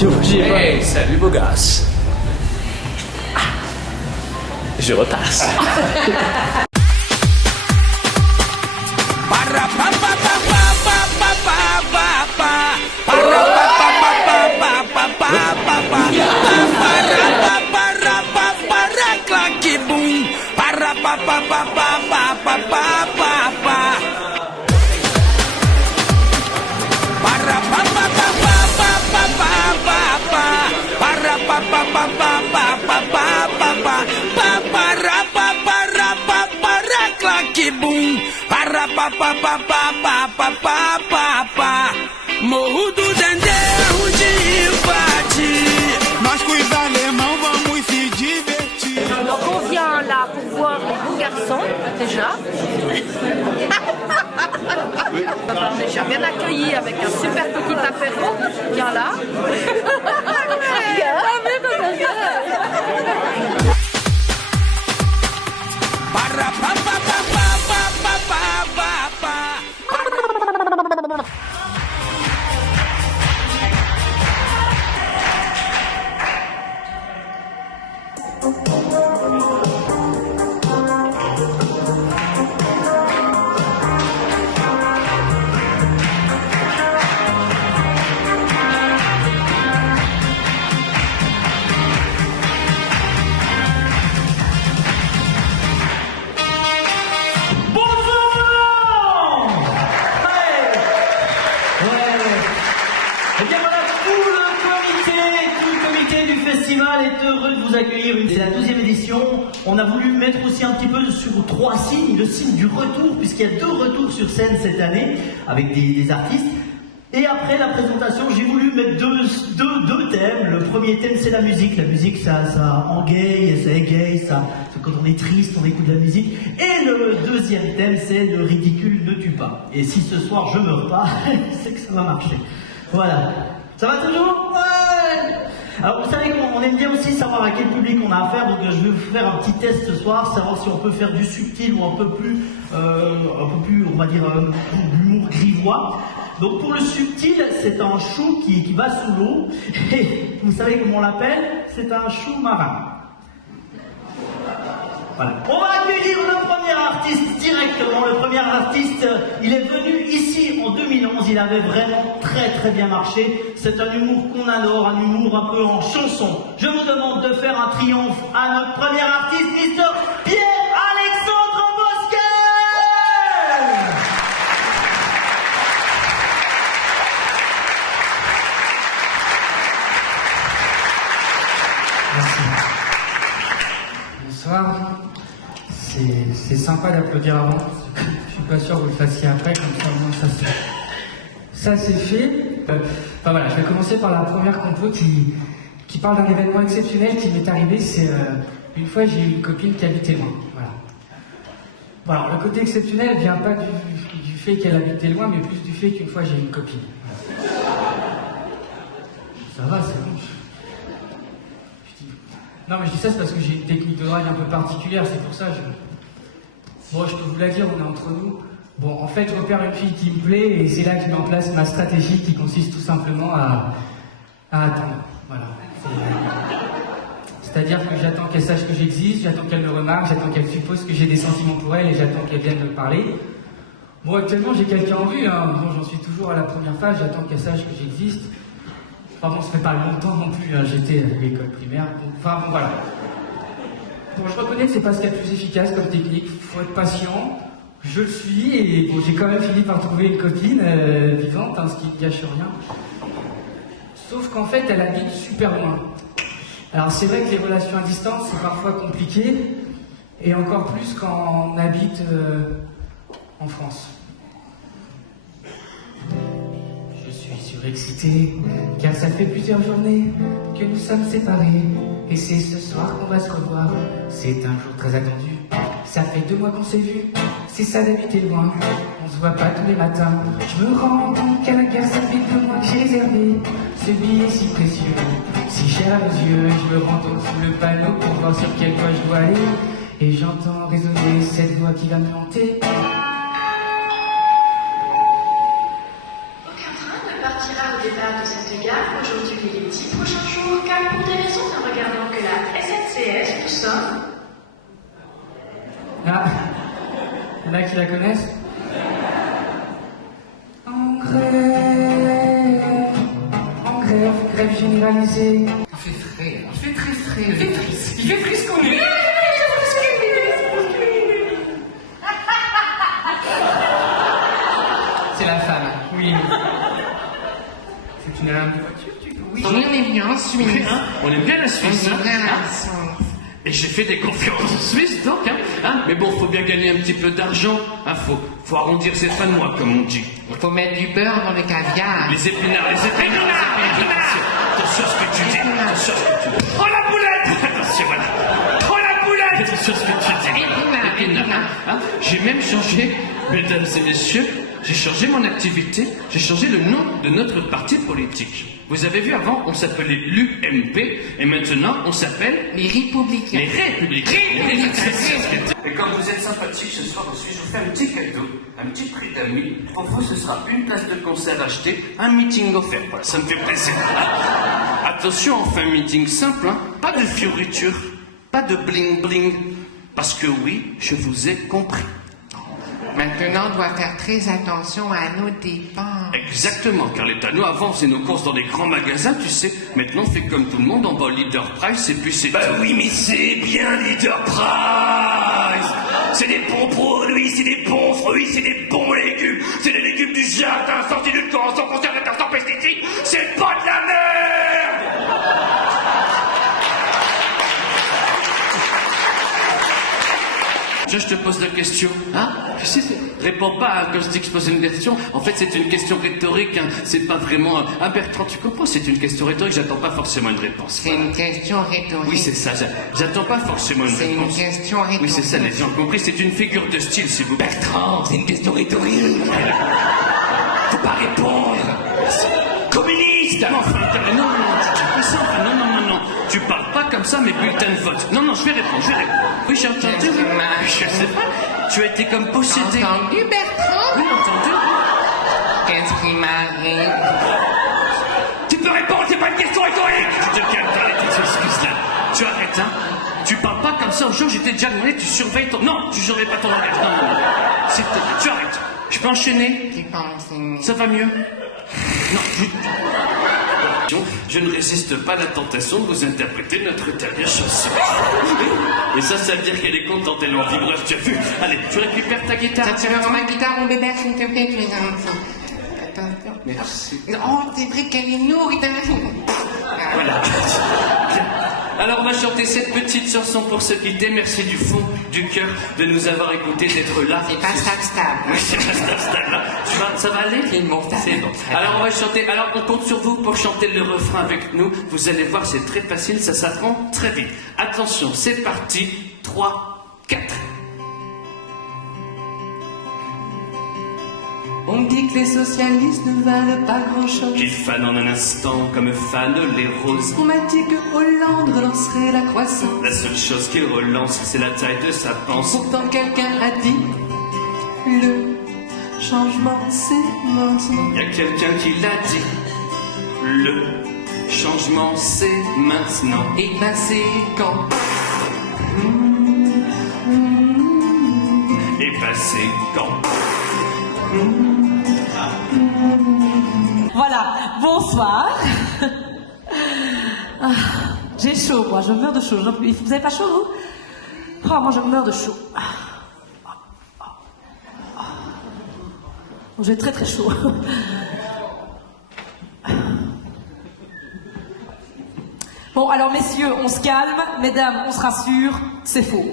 Hey, salut beau gosse. Je repasse. Morro do Dendê, onde invadir. Nós com os alemão vamos se divertir. Donc on vient là pour voir les beaux garçons, déjà. On est déjà bien accueillis avec un super petit apéro. Viens là. Est heureux de vous accueillir. C'est la 12e édition. On a voulu mettre aussi un petit peu sur 3 signes, le signe du retour, puisqu'il y a 2 retours sur scène cette année avec des artistes. Et après la présentation, j'ai voulu mettre deux thèmes. Le premier thème, c'est la musique. La musique, ça engaye, ça égaye, quand on est triste, on écoute de la musique. Et le deuxième thème, c'est le ridicule ne tue pas. Et si ce soir je meurs pas, c'est que ça va marcher. Voilà. Ça va toujours? Ouais. Alors vous savez qu'on aime bien aussi savoir à quel public on a affaire, donc je vais vous faire un petit test ce soir, savoir si on peut faire du subtil ou un peu plus on va dire, d'humour grivois. Donc pour le subtil, c'est un chou qui va sous l'eau, et vous savez comment on l'appelle? C'est un chou marin. Voilà. On va accueillir le premier artiste directement. Le premier artiste, il est venu ici en 2011. Il avait vraiment très bien marché. C'est un humour qu'on adore, un humour un peu en chanson. Je vous demande de faire un triomphe à notre premier artiste, Mr. Pierre-Alexandre Bosquet. Merci. Bonsoir. C'est sympa d'applaudir avant. Je suis pas sûr que vous le fassiez après, comme ça au moins ça c'est fait. Enfin voilà, je vais commencer par la première compo qui parle d'un événement exceptionnel qui m'est arrivé. C'est une fois j'ai eu une copine qui habitait loin. Voilà. Bon, alors le côté exceptionnel vient pas du fait qu'elle habitait loin, mais plus du fait qu'une fois j'ai eu une copine. Voilà. Ça va, c'est bon. Non mais je dis ça c'est parce que j'ai une technique de drague un peu particulière, c'est pour ça Bon, je peux vous la dire, on est entre nous. Bon, en fait, je repère une fille qui me plaît et c'est là que je mets en place ma stratégie qui consiste tout simplement à attendre. Voilà. C'est-à-dire que j'attends qu'elle sache que j'existe, j'attends qu'elle me remarque, j'attends qu'elle suppose que j'ai des sentiments pour elle et j'attends qu'elle vienne me parler. Bon, actuellement, j'ai quelqu'un en vue, hein. Bon, j'en suis toujours à la première phase, j'attends qu'elle sache que j'existe. Enfin bon, ça fait pas longtemps non plus, hein. J'étais à l'école primaire. Enfin bon, voilà. Bon, je reconnais que c'est pas ce qu'il y a de plus efficace comme technique, faut être patient, je le suis, et bon, j'ai quand même fini par trouver une copine vivante, hein, ce qui ne gâche rien. Sauf qu'en fait, elle habite super loin. Alors c'est vrai que les relations à distance, c'est parfois compliqué, et encore plus quand on habite en France. Je suis surexcité, car ça fait plusieurs journées que nous sommes séparés. Et c'est ce soir qu'on va se revoir. C'est un jour très attendu. Ça fait 2 mois qu'on s'est vu. C'est ça d'habiter loin. On se voit pas tous les matins. Je me rends compte qu'à la gare, ça fait 2 mois que j'ai réservé ce billet si précieux, si cher à mes yeux. Je me rends donc sous le panneau pour voir sur quelle voie je dois aller. Et j'entends résonner cette voix qui va me hanter. Aucun train ne partira au départ de cette gare. Aujourd'hui, il est 10 grève généralisée. On fait frais, on fait très frais, il fait frisque. Il fait frisque qu'on est. C'est la femme, oui. C'est une alarme de voiture, tu peux. Oui, on est bien en Suisse. Hein, on aime bien la Suisse. On aime bien la Hein. Suisse. Et j'ai fait des conférences en Suisse, donc, hein. Mais bon, faut bien gagner un petit peu d'argent. Hein, faut arrondir ses fins de mois, comme on dit. Il faut mettre du beurre dans le caviar. Les épinards. Attention à ce que tu dis. Attention à ce que tu dis. Oh la boulette. Attention, voilà. Oh la boulette. Attention à ce que tu dis. Épinards. Hein. J'ai même changé, mesdames et messieurs, j'ai changé mon activité, j'ai changé le nom de notre parti politique. Vous avez vu, avant, on s'appelait l'UMP, et maintenant, on s'appelle Les républicains. les Républicains. Et quand vous êtes sympathique ce soir aussi, je vous fais un petit cadeau, un petit prix d'amis. Pour vous, ce sera une place de concert achetée, un meeting offert. Voilà, ça me fait plaisir. Attention, on fait un meeting simple, hein. Pas de fioritures, pas de bling-bling. Parce que oui, je vous ai compris. Maintenant, on doit faire très attention à nos dépenses. Exactement, car les Danois, avant, on faisait nos courses dans des grands magasins, tu sais. Maintenant, on fait comme tout le monde, on va au Leader Price et puis c'est... Bah oui, mais c'est bien Leader Price. C'est des bons produits, c'est des bons fruits, c'est des bons légumes. C'est des légumes du jardin, sortis d'une corps, sans conservateur, sans pesticides. C'est pas de la merde. Je te pose la question, hein? Réponds pas, hein, quand je dis que je pose une question. En fait, c'est une question rhétorique, hein. C'est pas vraiment... Ah, Bertrand, tu comprends? C'est une question rhétorique, j'attends pas forcément une réponse. C'est une question rhétorique. Oui, c'est ça, j'attends pas forcément une C'est réponse. une question rhétorique. Oui, c'est ça, les gens ont compris, c'est une figure de style, s'il vous plaît. Bertrand, c'est une question rhétorique. Faut pas répondre. Communiste. Non, enfin, non, tu dis pas ça, enfin, non. Tu parles pas comme ça, mes bulletins de vote. Non, je vais répondre. Oui, j'ai entendu. Je sais pas. Tu as été comme possédé. Entendu, Bertrand? Oui, entendu. Qu'est-ce qui m'arrive? Tu peux répondre, c'est pas une question rhétorique. Tu te calmes, t'arrêtes, tu t'excuses là. Tu arrêtes, hein. Tu parles pas comme ça. Un jour, j'étais déjà demandé, tu surveilles ton... Non, tu surveilles pas ton langage. Non. S'il te plaît, tu arrêtes. Je peux enchaîner? Tu penses? Ça va mieux? Non, je ne résiste pas à la tentation de vous interpréter notre dernière chanson. Et ça veut dire qu'elle est contente, elle est en vibreur, tu as vu? Allez, tu récupères ta guitare. Ça, tu veux voir ma guitare, mon bébé, s'il te plaît, tu es un... Attends. Merci. Oh, c'est vrai qu'elle est lourde. Voilà. Bien. Alors on va chanter cette petite chanson pour se quitter. Merci du fond du cœur de nous avoir écoutés, d'être là. C'est pas stable. Oui, c'est pas stable. Là. Ça va aller? C'est bon. C'est bon. Alors on va chanter. Alors on compte sur vous pour chanter le refrain avec nous. Vous allez voir, c'est très facile, ça s'apprend très vite. Attention, c'est parti. 3, 4. On dit que les socialistes ne valent pas grand-chose. Qu'ils fanent en un instant comme fanent les roses. On m'a dit que Hollande relancerait la croissance. La seule chose qu'il relance, c'est la taille de sa panse. Pourtant quelqu'un a dit le changement c'est maintenant. Il y a quelqu'un qui l'a dit. Le changement c'est maintenant. Et ben c'est quand? Et ben c'est quand? Voilà, bonsoir. Ah, j'ai chaud, moi, je meurs de chaud. Vous avez pas chaud, vous? Oh, moi, je meurs de chaud. J'ai très très chaud. Bon, alors, messieurs, on se calme. Mesdames, on se rassure. C'est faux.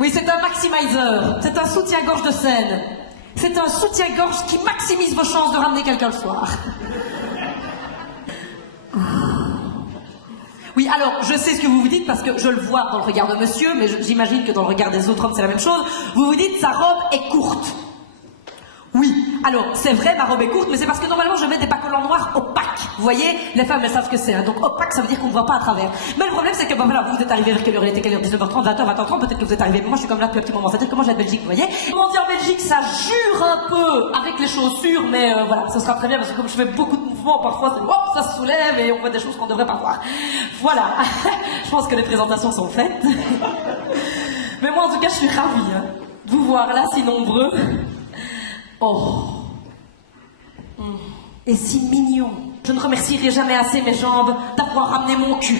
Oui, c'est un maximizer. C'est un soutien-gorge de scène. C'est un soutien-gorge qui maximise vos chances de ramener quelqu'un le soir. Oui, alors, je sais ce que vous vous dites parce que je le vois dans le regard de monsieur, mais j'imagine que dans le regard des autres hommes, c'est la même chose. Vous vous dites, sa robe est courte. Oui, alors, c'est vrai, ma robe est courte, mais c'est parce que normalement, je mets des bacolants noirs opaques. Vous voyez, les femmes, elles savent ce que c'est. Hein. Donc, opaque, ça veut dire qu'on ne voit pas à travers. Mais le problème, c'est que, ben voilà, vous êtes arrivé vers quelle heure? Il était quelle heure? 19h30, 20h, 20h30, peut-être que vous êtes arrivé. Mais moi, je suis comme là depuis un petit moment. C'est comment j'ai de Belgique, vous voyez? Comment dire en Belgique, ça jure un peu avec les chaussures, mais voilà, ça sera très bien parce que comme je fais beaucoup de mouvements, parfois, c'est hop, ça se soulève et on voit des choses qu'on ne devrait pas voir. Voilà. Je pense que les présentations sont faites. Mais moi, en tout cas, je suis ravie hein, de vous voir là, si nombreux. Oh. Et si mignon. Je ne remercierai jamais assez mes jambes d'avoir ramené mon cul.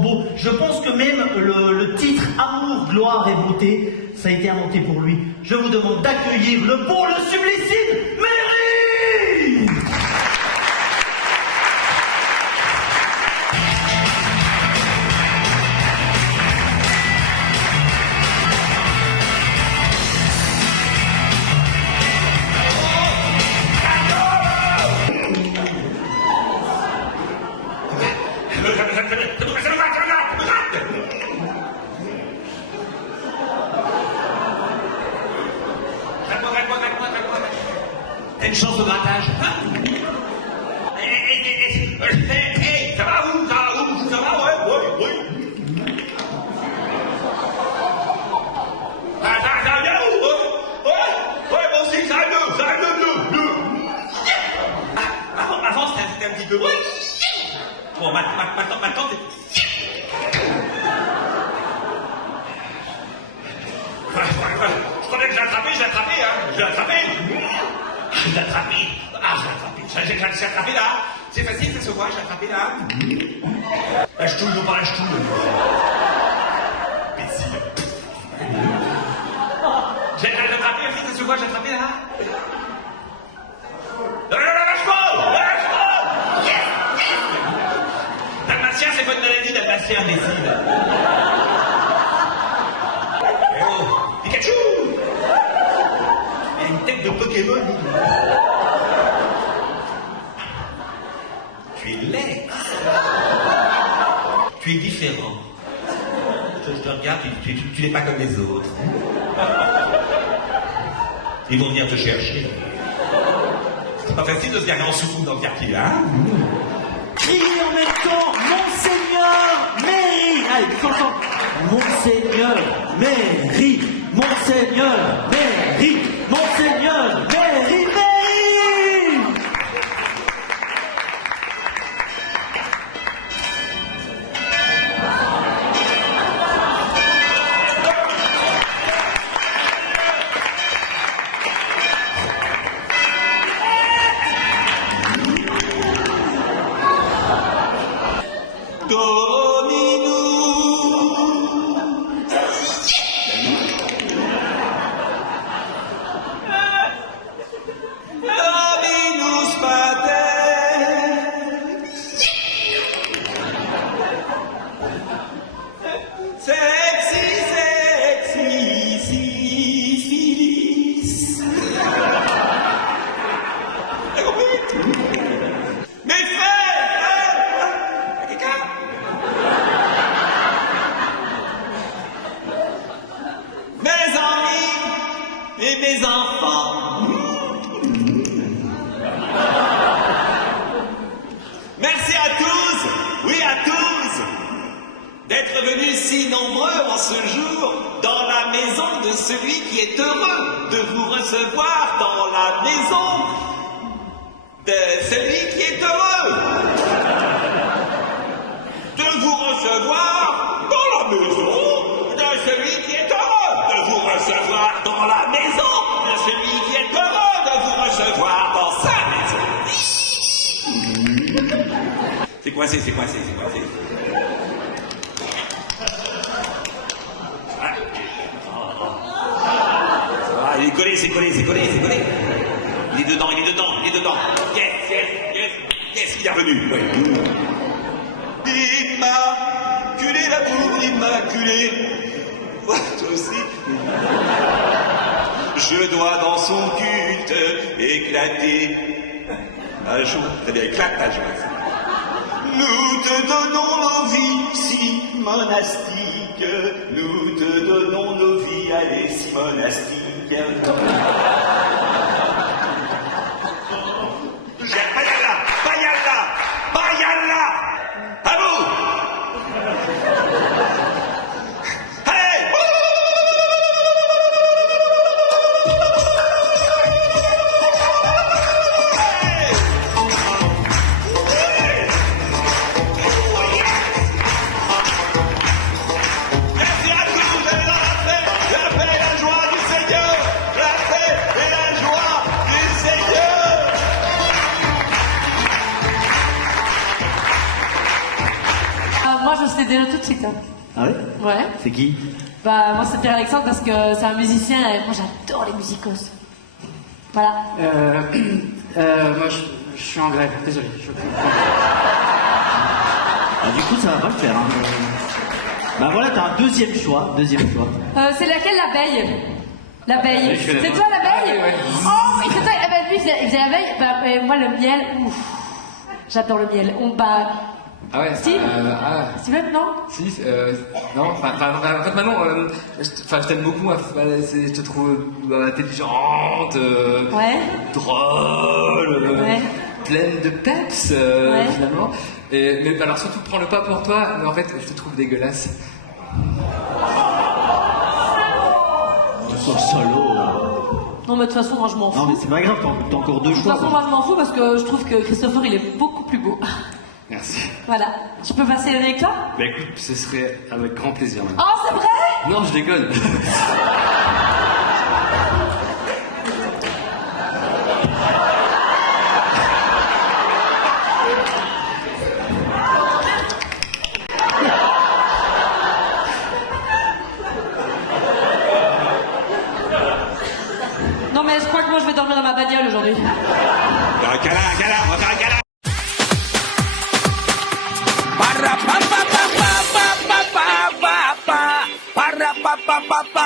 Beau. Je pense que même le titre Amour, gloire et beauté, ça a été inventé pour lui. Je vous demande d'accueillir le beau, le sublicide Méry. T'as une chance de grattage, hein? Hey, ça va où? Ça va, ouais. Ça va bien où? Ouais, moi aussi, ça va mieux. Avant, c'était un petit peu... Bon, maintenant, c'est... Je croyais que j'ai attrapé, hein. J'ai attrapé. J'ai attrapé là. C'est facile, ça se voit, j'ai attrapé là. La ch'touille, non pas la ch'touille. J'ai attrapé, ça se voit, j'ai attrapé là. La vache. Yes. Dalmatien, c'est bonne maladie, Dalmatien, décide. Eh oh, Pikachu. Il a une tête de Pokémon. Tu es laid. Tu es différent. Je te regarde, tu n'es pas comme les autres. Ils vont venir te chercher. C'est pas facile de se garer en sous dans le quartier, hein? Criez en même temps, Monseigneur Méry. Allez, ensemble. Monseigneur Méry. Monseigneur Méry. Monseigneur Méry. d'être venus si nombreux en ce jour dans la maison de celui qui est heureux de vous recevoir dans la maison de celui qui est heureux de vous recevoir dans la maison de celui qui est heureux de vous recevoir dans la maison de celui qui est heureux de vous recevoir dans sa maison. C'est coincé. Ah, il est collé collé, c'est collé, c'est collé, c'est collé. Il est dedans, il est dedans, il est dedans. Yes, yes, yes, yes, il est revenu. Ouais. Immaculé, l'amour immaculé. Voilà, toi aussi. Je dois dans son culte éclater à joie. Très bien, éclate à joie. Nous te donnons nos vies si monastiques. Nous te donnons nos vies, allez, si monastiques. Bayala, Bayala, Bayala. À vous. Allez. Moi, je sais déjà tout de suite. Hein. Ah ouais? Ouais. C'est qui? Bah, moi, c'est Pierre-Alexandre parce que c'est un musicien et moi, j'adore les musicos. Voilà. Moi, je suis en grève, désolé. Ah, du coup, ça va pas le faire. Hein. Bah voilà, t'as un deuxième choix. C'est laquelle, l'abeille? L'abeille. Je connais C'est pas. toi, l'abeille? Ah, ouais. Oh, mais c'est toi. Eh ben, lui, il faisait l'abeille. Bah, moi, le miel, ouf. J'adore le miel. Ah ouais. Steve Steve, non? Si, non, en fait, Manon, je t'aime beaucoup, je te trouve intelligente, Ouais. drôle, Ouais. pleine de peps, Ouais. finalement. Mais alors surtout, prends-le pas pour toi, mais en fait, je te trouve dégueulasse. Son solo. Non, mais de toute façon, moi, je m'en fous. Non, mais c'est pas grave, t'as encore deux De toute choix. façon, moi, je m'en fous parce que je trouve que Christopher, il est beaucoup plus beau. Merci. Voilà. Je peux passer avec toi? Bah écoute, ce serait avec grand plaisir, Manon. Oh, c'est vrai? Non, je déconne. Non, mais je crois que moi, je vais dormir dans ma bagnole aujourd'hui. Un câlin, on va faire un câlin. Para pa pa pa pa pa pa pa pa pa para pa pa pa pa